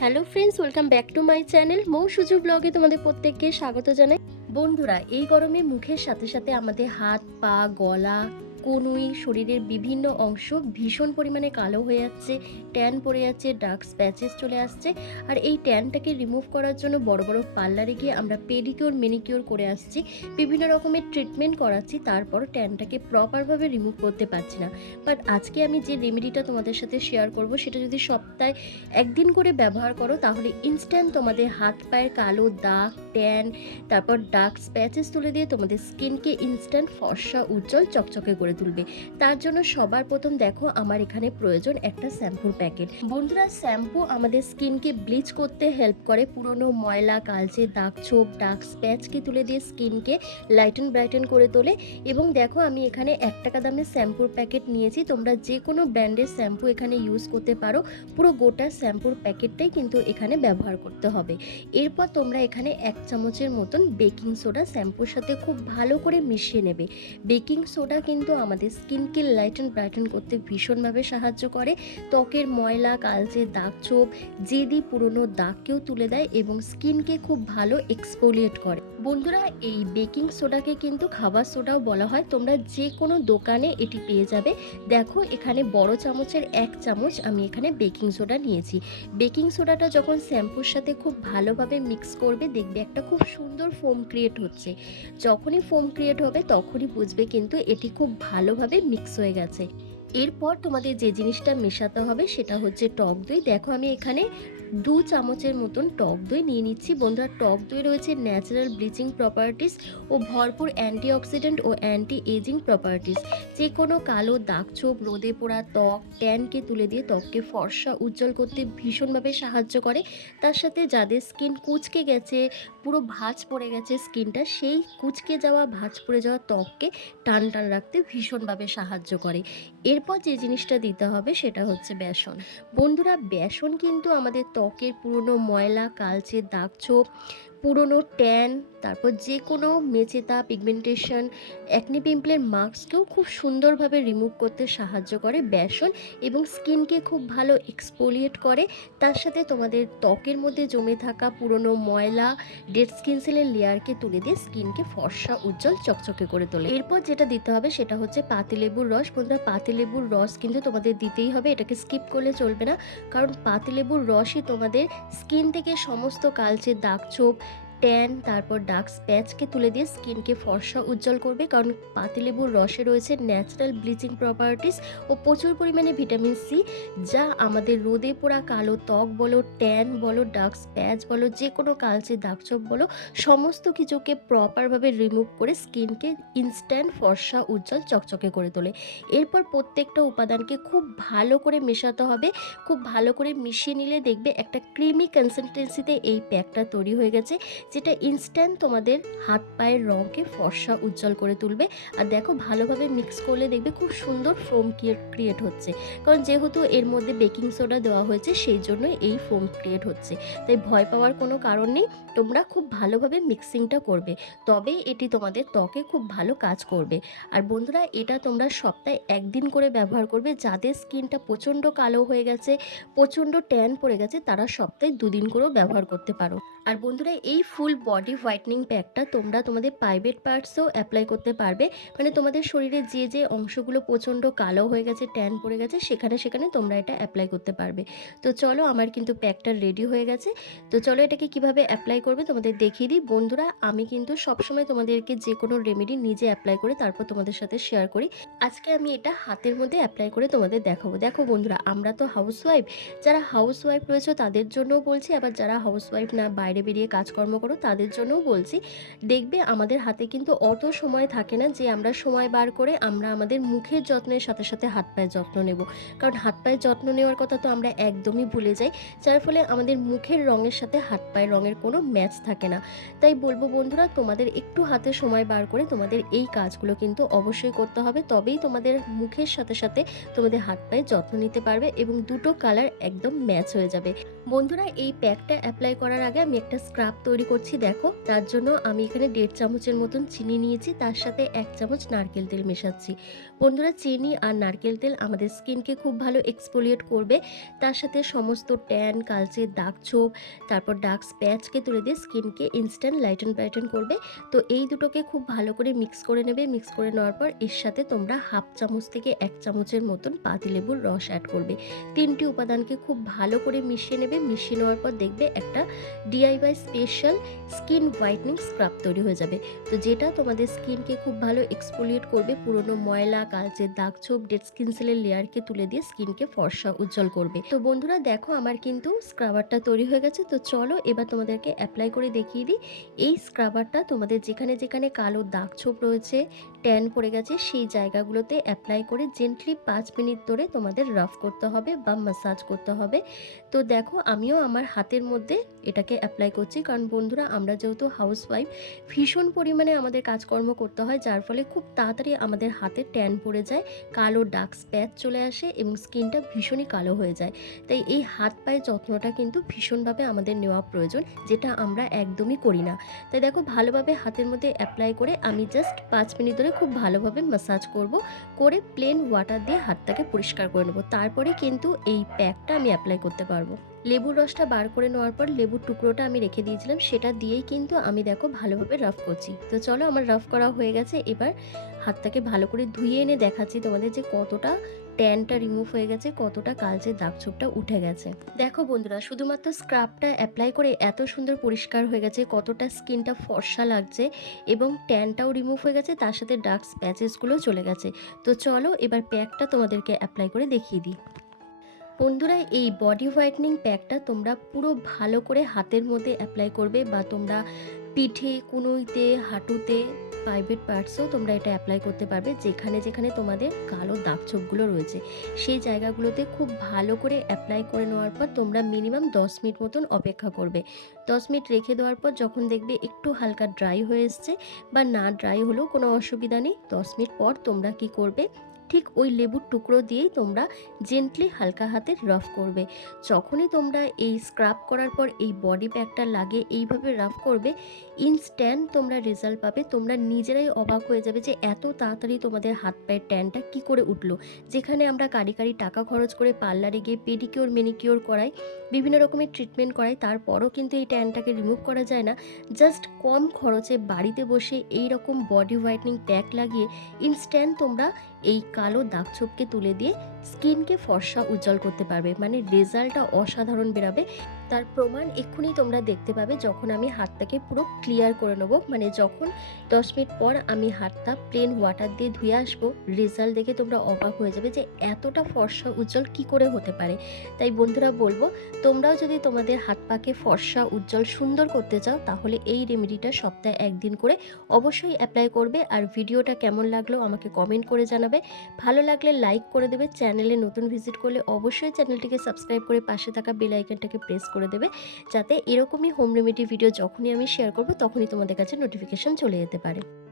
Hello friends, welcome back to my channel Mou Suju ব্লগে তোমাদের প্রত্যেককে স্বাগত জানাই। বন্ধুরা, এই গরমে মুখের সাথে সাথে আমাদের হাত, পা, গলা কনুই শরীরের বিভিন্ন অংশ ভীষণ পরিমাণে কালো হয়ে যাচ্ছে, ট্যান পড়ে যাচ্ছে, ডার্ক স্প্যাচেস চলে আসছে। আর এই ট্যানটাকে রিমুভ করার জন্য বড় বড় পার্লারে গিয়ে আমরা পেডিকিওর, মেনিকিওর করে আসছি। বিভিন্ন রকমের ট্রিটমেন্ট করাচ্ছি তারপর ট্যানটাকে প্রপারভাবে রিমুভ করতে পারছি না। বাট আজকে আমি যে রেমেডিটা তোমাদের সাথে শেয়ার করব, সেটা যদি সপ্তাহে একদিন করে ব্যবহার করো, তাহলে ইনস্ট্যান্ট তোমাদের হাত পায়ের কালো দাগ, ট্যান, তারপর ডার্ক স্প্যাচেস তুলে দিয়ে তোমাদের স্কিনকে ইনস্ট্যান্ট ফর্সা, উজ্জ্বল, চকচকে করে তুলবে। তার জন্য সবার প্রথম দেখো আমার এখানে প্রয়োজন একটা শ্যাম্পুর প্যাকেট। বন্ধুরা, শ্যাম্পু আমাদের স্কিনকে ব্লিচ করতে হেল্প করে। পুরনো ময়লা, কালচে দাগ ছোপ, ডার্ক স্প্যাচকে তুলে দিয়ে স্কিনকে লাইটেন ব্রাইটেন করে তোলে। এবং দেখো, আমি এখানে এক টাকা দামের শ্যাম্পুর প্যাকেট নিয়েছি। তোমরা যে কোনো ব্র্যান্ডের শ্যাম্পু এখানে ইউজ করতে পারো। পুরো গোটা শ্যাম্পুর প্যাকেটটাই কিন্তু এখানে ব্যবহার করতে হবে। এরপর তোমরা এখানে এক চামচের মতন বেকিং সোডা শ্যাম্পুর সাথে খুব ভালো করে মিশিয়ে নেবে। বেকিং সোডা কিন্তু আমাদের স্কিনকে লাইটেন ব্রাইটেন করতে ভীষণভাবে সাহায্য করে। ত্বকের ময়লা, কালচে দাগ ছোপ, জেদি পুরনো দাগকেও তুলে দেয় এবং স্কিনকে খুব ভালো এক্সফোলিয়েট করে। বন্ধুরা, এই বেকিং সোডাকে কিন্তু খাবার সোডাও বলা হয়। তোমরা যে কোনো দোকানে এটি পেয়ে যাবে। দেখো, এখানে বড় চামচের এক চামচ আমি এখানে বেকিং সোডা নিয়েছি। বেকিং সোডাটা যখন শ্যাম্পুর সাথে খুব ভালোভাবে মিক্স করবে, দেখবে একটা খুব সুন্দর ফোম ক্রিয়েট হচ্ছে। যখনই ফোম ক্রিয়েট হবে, তখনই বুঝবে কিন্তু এটি খুব ভালোভাবে মিক্স হয়ে গেছে। এরপর তোমাদের যে জিনিসটা মেশাতে হবে, সেটা হচ্ছে টক দই। দেখো আমি এখানে দু চামচের মতন টক দই নিয়ে নিচ্ছি। বন্ধুরা, টক দই রয়েছে ন্যাচারাল ব্লিচিং প্রপার্টিস ও ভরপুর অ্যান্টিঅক্সিডেন্ট ও অ্যান্টি এজিং প্রপার্টিস যে কোনো কালো দাগ ছোপ, রোদে পোড়া ত্বক ট্যানকে তুলে দিয়ে ত্বককে ফর্সা, উজ্জ্বল করতে ভীষণভাবে সাহায্য করে। তার সাথে যাদের স্কিন কুচকে গেছে পুরো ভাঁজ পড়ে গেছে স্কিনটা। সেই কুচকে যাওয়া, ভাঁজ পড়ে যাওয়া ত্বককে টান টান রাখতে ভীষণভাবে সাহায্য করে। এরপর যে জিনিসটা দিতে হবে সেটা হচ্ছে বেসন। বন্ধুরা, বেসন কিন্তু আমাদের ত্বকের পুরনো ময়লা, কালচে দাগ ছোপ, পুরনো ট্যান তারপর যে কোনো মেচেতা পিগমেন্টেশন অ্যাকনি পিম্পলের মার্কসকেও খুব সুন্দরভাবে রিমুভ করতে সাহায্য করে বেসন এবং স্কিনকে খুব ভালো এক্সপোলিয়েট করে। তার সাথে তোমাদের ত্বকের মধ্যে জমে থাকা পুরনো ময়লা ডেড স্কিন সেলের লেয়ারকে তুলে দিয়ে স্কিনকে ফর্সা, উজ্জ্বল, চকচকে করে তোলে। এরপর যেটা দিতে হবে সেটা হচ্ছে পাতিলেবুর রস। বন্ধুরা পাতিলেবুর রস কিন্তু তোমাদের দিতেই হবে, এটাকে স্কিপ করলে চলবে না। কারণ পাতিলেবুর রসই তোমাদের স্কিন থেকে সমস্ত কালচে দাগ, ছোপ ট্যান তারপর ডার্ক স্প্যাচকে তুলে দিয়ে স্কিনকে ফর্সা উজ্জ্বল করবে, কারণ পাতিলেবুর রসে রয়েছে ন্যাচারাল ব্লিচিং প্রপার্টিস ও প্রচুর পরিমাণে ভিটামিন সি যা আমাদের রোদে পোড়া কালো ত্বক বলো ট্যান বলো ডার্ক স্প্যাচ বলো যে কোনো কালচে দাগছোপ বলো, সমস্ত কিছুকে প্রপারভাবে রিমুভ করে স্কিনকে ইনস্ট্যান্ট ফর্সা উজ্জ্বল চকচকে করে তোলে। এরপর প্রত্যেকটা উপাদানকে খুব ভালো করে মেশাতে হবে, খুব ভালো করে মিশিয়ে নিলে দেখবে একটা ক্রিমি কনসিস্টেন্সিতে এই প্যাকটা তৈরি হয়ে গেছে যেটা ইনস্ট্যান্ট তোমাদের হাত পায়ের রঙকে ফর্সা উজ্জ্বল করে তুলবে। আর দেখো ভালোভাবে মিক্স করলে দেখবে খুব সুন্দর ফোম ক্রিয়েট হচ্ছে। কারণ যেহেতু এর মধ্যে বেকিং সোডা দেওয়া হয়েছে, সেই জন্য এই ফোম ক্রিয়েট হচ্ছে। তাই ভয় পাওয়ার কোনো কারণ নেই, তোমরা খুব ভালোভাবে মিক্সিংটা করবে। তবেই এটি তোমাদের ত্বকে খুব ভালো কাজ করবে। আর বন্ধুরা, এটা তোমরা সপ্তাহে একদিন করে ব্যবহার করবে। যাদের স্কিনটা প্রচণ্ড কালো হয়ে গেছে, প্রচণ্ড ট্যান পড়ে গেছে, তারা সপ্তাহে দুদিন করেও ব্যবহার করতে পারো। আর বন্ধুরা, এই ফুল বডি হোয়াইটনিং প্যাকটা তোমরা তোমাদের প্রাইভেট পার্টসেও অ্যাপ্লাই করতে পারবে। মানে তোমাদের শরীরে যে যে অংশগুলো প্রচণ্ড কালো হয়ে গেছে ট্যান পড়ে গেছে, সেখানে সেখানে তোমরা এটা অ্যাপ্লাই করতে পারবে। তো চলো আমার কিন্তু প্যাকটা রেডি হয়ে গেছে। তো চলো এটাকে কীভাবে অ্যাপ্লাই করবে তোমাদের দেখিয়ে দিই। বন্ধুরা, আমি কিন্তু সবসময় তোমাদেরকে যে কোনো রেমেডি নিজে অ্যাপ্লাই করে তারপর তোমাদের সাথে শেয়ার করি। আজকে আমি এটা হাতের মধ্যে অ্যাপ্লাই করে তোমাদের দেখাবো। দেখো বন্ধুরা, আমরা তো হাউস ওয়াইফ যারা হাউস ওয়াইফ রয়েছে তাদের জন্যও বলছি, আবার যারা হাউস ওয়াইফ না, বাইরে বেরিয়ে কাজকর্ম করো তাদের জন্যও বলছি। দেখবে আমাদের হাতে কিন্তু অত সময় থাকে না যে আমরা সময় বার করে আমরা আমাদের মুখের যত্নের সাথে সাথে হাত পায়ের যত্ন নেব। কারণ হাত পায়ের যত্ন নেওয়ার কথা তো আমরা একদমই ভুলে যাই। যার ফলে আমাদের মুখের রঙের সাথে হাত পায়ের রঙের কোনো ম্যাচ থাকে না। তাই বলব বন্ধুরা, তোমাদের একটু হাতে সময় বার করে তোমাদের এই কাজগুলো কিন্তু অবশ্যই করতে হবে। তবেই তোমাদের মুখের সাথে সাথে তোমাদের হাত পায়ের যত্ন নিতে পারবে এবং দুটো কালার একদম ম্যাচ হয়ে যাবে। বন্ধুরা, এই প্যাকটা অ্যাপ্লাই করার আগে আমি একটা স্ক্রাব তৈরি করছি। করছি, দেখো। তার জন্য আমি এখানে দেড় চামচের মতন চিনি নিয়েছি, তার সাথে এক চামচ নারকেল তেল মেশাচ্ছি। বন্ধুরা, চিনি আর নারকেল তেল আমাদের স্কিনকে খুব ভালো এক্সপোলিয়েট করবে। তার সাথে সমস্ত ট্যান, কালচে দাগ ছোপ, তারপর ডার্ক স্প্যাচকে তুলে দিয়ে স্কিনকে ইনস্ট্যান্ট লাইটন ব্রাইটন করবে। তো এই দুটোকে খুব ভালো করে মিক্স করে নেবে। মিক্স করে নেওয়ার পর এর সাথে তোমরা হাফ চামচ থেকে এক চামচের মতন পাতিলেবুর রস অ্যাড করবে। তিনটি উপাদানকে খুব ভালো করে মিশিয়ে নেবে। মিশিয়ে নেওয়ার পর দেখবে একটা DIY special skin whitening scrub তৈরি হয়ে যাবে। তো যেটা তোমাদের স্কিনকে খুব ভালো এক্সপোলিয়েট করবে, পুরনো ময়লা, কালচে দাগ ছোপ, ডেড স্কিন সেলের লেয়ারকে তুলে দিয়ে স্কিনকে ফর্সা, উজ্জ্বল করবে। তো বন্ধুরা দেখো আমার কিন্তু স্ক্রাবারটা তৈরি হয়ে গেছে। তো চলো এবার তোমাদেরকে অ্যাপ্লাই করে দেখিয়ে দিই। এই স্ক্রাবারটা তোমাদের যেখানে যেখানে কালো দাগ ছোপ রয়েছে ট্যান পড়ে গেছে, সেই জায়গাগুলোতে অ্যাপ্লাই করে জেন্টলি পাঁচ মিনিট ধরে তোমাদের রাফ করতে হবে বা মাসাজ করতে হবে। তো দেখো, আমিও আমার হাতের মধ্যে এটাকে অ্যাপ্লাই করছি। কারণ বন্ধুরা, আমরা যেহেতু হাউস ওয়াইফ ভীষণ পরিমাণে আমাদের কাজকর্ম করতে হয়, যার ফলে খুব তাড়াতাড়ি আমাদের হাতে ট্যান পড়ে যায়, কালো ডার্ক স্প্যাচ চলে আসে এবং স্কিনটা ভীষণই কালো হয়ে যায়। তাই এই হাত পায়ের যত্নটা কিন্তু ভীষণভাবে আমাদের নেওয়া প্রয়োজন, যেটা আমরা একদমই করি না। তাই দেখো, ভালোভাবে হাতের মধ্যে অ্যাপ্লাই করে আমি জাস্ট পাঁচ মিনিট ধরে খুব ভালোভাবে ম্যাসাজ করব, করে প্লেন ওয়াটার দিয়ে হাতটাকে পরিষ্কার করে নেব। তারপরে কিন্তু এই প্যাকটা আমি অ্যাপ্লাই করতে পারব। লেবুর রসটা বার করে নেওয়ার পর লেবুর টুকরোটা আমি রেখে দিয়েছিলাম, সেটা দিয়েই কিন্তু আমি দেখো ভালোভাবে রাফ করছি। তো চলো আমার রাফ করা হয়ে গেছে, এবার হাতটাকে ভালো করে ধুয়ে এনে দেখাচ্ছি তোমাদের যে কতটা ট্যানটা রিমুভ হয়ে গেছে, কতটা কালচে দাগ ছোপটা উঠে গেছে। দেখো বন্ধুরা, শুধুমাত্র স্ক্রাবটা অ্যাপ্লাই করে এত সুন্দর পরিষ্কার হয়ে গেছে, কতটা স্কিনটা ফর্সা লাগছে এবং ট্যানটাও রিমুভ হয়ে গেছে, তার সাথে ডার্ক স্প্যাচেসগুলো চলে গেছে। তো চলো এবার প্যাকটা তোমাদেরকে অ্যাপ্লাই করে দেখিয়ে দিই। বন্ধুরা, এই বডি হোয়াইটনিং প্যাকটা তোমরা পুরো ভালো করে হাতের মধ্যে অ্যাপ্লাই করবে বা তোমরা পিঠে, কুনুইতে, হাঁটুতে প্রাইভেট পার্টসেও তোমরা এটা অ্যাপ্লাই করতে পারবে যেখানে যেখানে তোমাদের কালো দাগ ছোপগুলো রয়েছে। সেই জায়গাগুলোতে খুব ভালো করে অ্যাপ্লাই করে নেওয়ার পর তোমরা মিনিমাম দশ মিনিট মতন অপেক্ষা করবে। দশ মিনিট রেখে দেওয়ার পর যখন দেখবে একটু হালকা ড্রাই হয়ে এসছে বা না ড্রাই হলেও কোনো অসুবিধা নেই, দশ মিনিট পর তোমরা কি করবে? ঠিক ওই লেবুর টুকরো দিয়েই তোমরা জেন্টলি হালকা হাতে রাফ করবে। যখনই তোমরা এই স্ক্রাব করার পর এই বডি প্যাকটা লাগে এইভাবে রাফ করবে ইনস্ট্যান্ট তোমরা রেজাল্ট পাবে। তোমরা নিজেরাই অবাক হয়ে যাবে যে এত তাড়াতাড়ি তোমাদের হাত পায়ের ট্যানটা কি করে উঠল। যেখানে আমরা কারি কারি টাকা খরচ করে পার্লারে গিয়ে পেডিকিওর মেনিকিওর করাই, বিভিন্ন রকমের ট্রিটমেন্ট করাই, তারপরও কিন্তু এই ট্যানটাকে রিমুভ করা যায় না। জাস্ট কম খরচে বাড়িতে বসে এই রকম বডি হোয়াইটনিং প্যাক লাগিয়ে ইনস্ট্যান্ট তোমরা এই কালো দাগ ছোপকে তুলে দিয়ে স্কিনকে ফর্সা উজ্জ্বল করতে পারবে। মানে রেজাল্টটা অসাধারণ বেরাবে। তার প্রমাণ এক্ষুনি তোমরা দেখতে পাবে যখন আমি হাতটাকে পুরো ক্লিয়ার করে নেব। মানে যখন দশ মিনিট পর আমি হাতটা প্লেন ওয়াটার দিয়ে ধুয়ে আসব রেজাল্ট দেখে তোমরা অবাক হয়ে যাবে যে এতটা ফর্সা উজ্জ্বল কি করে হতে পারে। তাই বন্ধুরা বলব, তোমরাও যদি তোমাদের হাত পাকে ফর্সা উজ্জ্বল সুন্দর করতে চাও, তাহলে এই রেমেডিটা সপ্তাহে একদিন করে অবশ্যই অ্যাপ্লাই করবে। আর ভিডিওটা কেমন লাগল আমাকে কমেন্ট করে জানাবে। ভালো লাগলে লাইক করে দেবে। চ্যানেলে নতুন ভিজিট করলে অবশ্যই চ্যানেলটিকে সাবস্ক্রাইব করে পাশে থাকা বেল আইকনটাকে প্রেস করে দেবে। যাতে এরকমই হোম রেমেডি ভিডিও যখনই আমি শেয়ার করব, তখনই তোমাদের কাছে নোটিফিকেশন চলে যেতে পারে।